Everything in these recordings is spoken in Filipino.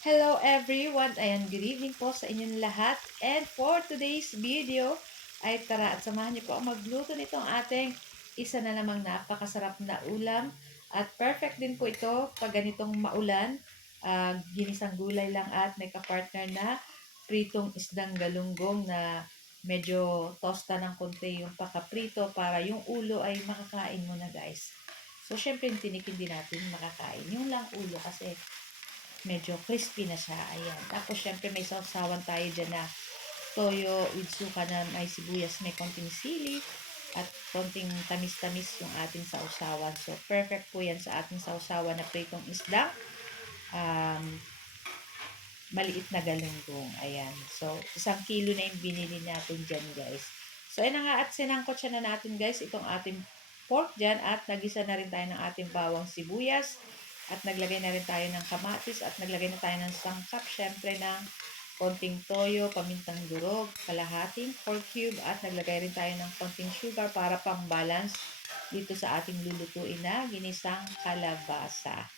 Hello everyone! Ayan, good evening po sa inyong lahat. And for today's video, ay tara at samahan niyo po ang magluto nitong ating isa na namang napakasarap na ulam. At perfect din po ito pag ganitong maulan. Ginisang gulay lang at may kapartner na pritong isdang galunggong na medyo tosta ng konti yung pakaprito para yung ulo ay makakain mo na guys. So, syempre, tinikin din natin makakain. Yung lang ulo kasi medyo crispy na siya. Ayan. Tapos, syempre, may sausawan tayo dyan na toyo with suka na may sibuyas, may konting sili, at konting tamis-tamis yung ating sausawan. So, perfect po yan sa ating sausawan na pritong isda. Um, Maliit na galunggong. Ayan. So, 1 kilo na yung binili natin dyan, guys. So, ayan na nga at sinangkot siya na natin, guys, itong ating pork dyan at nagisa na rin tayo ng ating bawang sibuyas at naglagay na rin tayo ng kamatis at naglagay na tayo ng sangkap, syempre ng konting toyo, pamintang durog, kalahating pork cube at naglagay rin tayo ng konting sugar para pang-balance dito sa ating lulutuin na ginisang kalabasa.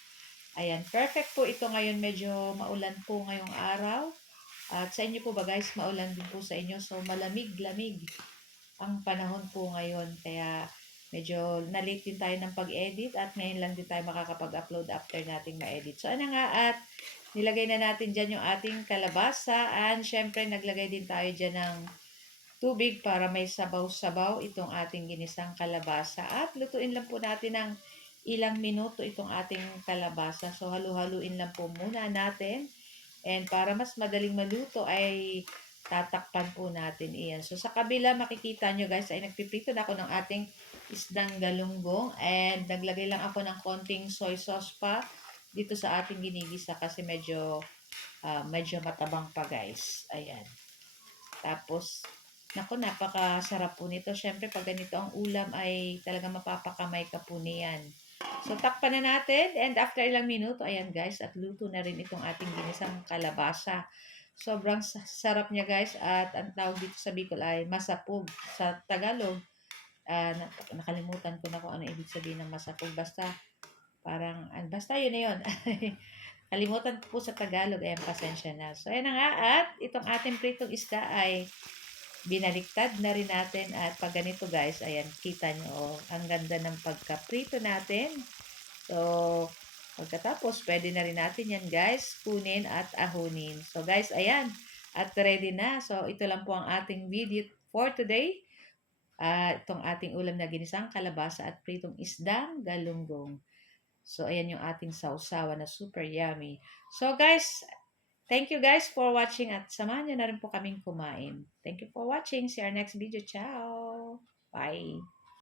Ayan, perfect po ito ngayon. Medyo maulan po ngayong araw. At sa inyo po ba guys, maulan din po sa inyo. So malamig-lamig ang panahon po ngayon. Kaya medyo na-late din tayo ng pag-edit at ngayon lang din tayo makakapag-upload after nating ma-edit. So ano nga at nilagay na natin dyan yung ating kalabasa and syempre naglagay din tayo dyan ng tubig para may sabaw-sabaw itong ating ginisang kalabasa. At lutuin lang po natin ng ilang minuto itong ating kalabasa. So halu-haluin lang po muna natin. And para mas madaling maluto ay tatakpan po natin iyan. So sa kabila makikita nyo guys ay nagpiprito na ako ng ating isdang galunggong. And naglagay lang ako ng konting soy sauce pa dito sa ating ginigisa kasi medyo matabang pa guys. Ayan. Tapos, naku, napakasarap po nito. Siyempre, pag ganito ang ulam ay talagang mapapakamay ka po niyan. So, takpan na natin. And after ilang minuto, ayan guys, at luto na rin itong ating ginisang kalabasa. Sobrang sarap niya guys. At ang tawag dito sa Bicol ay masapog. Sa Tagalog, nakalimutan ko na kung ano ibig sabihin ng masapog. Basta yun na yun. Kalimutan ko po sa Tagalog, ayan, pasensya na. So, ayan na nga, at itong ating pritong isda ay binaliktad na rin natin. At pag ganito guys, ayan, kita nyo, oh, ang ganda ng pagkaprito natin. So, pagkatapos, pwede na rin natin yan guys, kunin at ahunin. So guys, ayan, at ready na. So, ito lang po ang ating video for today. Itong ating ulam na ginisang kalabasa at pritong isdang galunggong. So, ayan yung ating sausawa na super yummy. So, guys, thank you guys for watching at samahan nyo na rin po kaming kumain. Thank you for watching. See you next video. Ciao! Bye!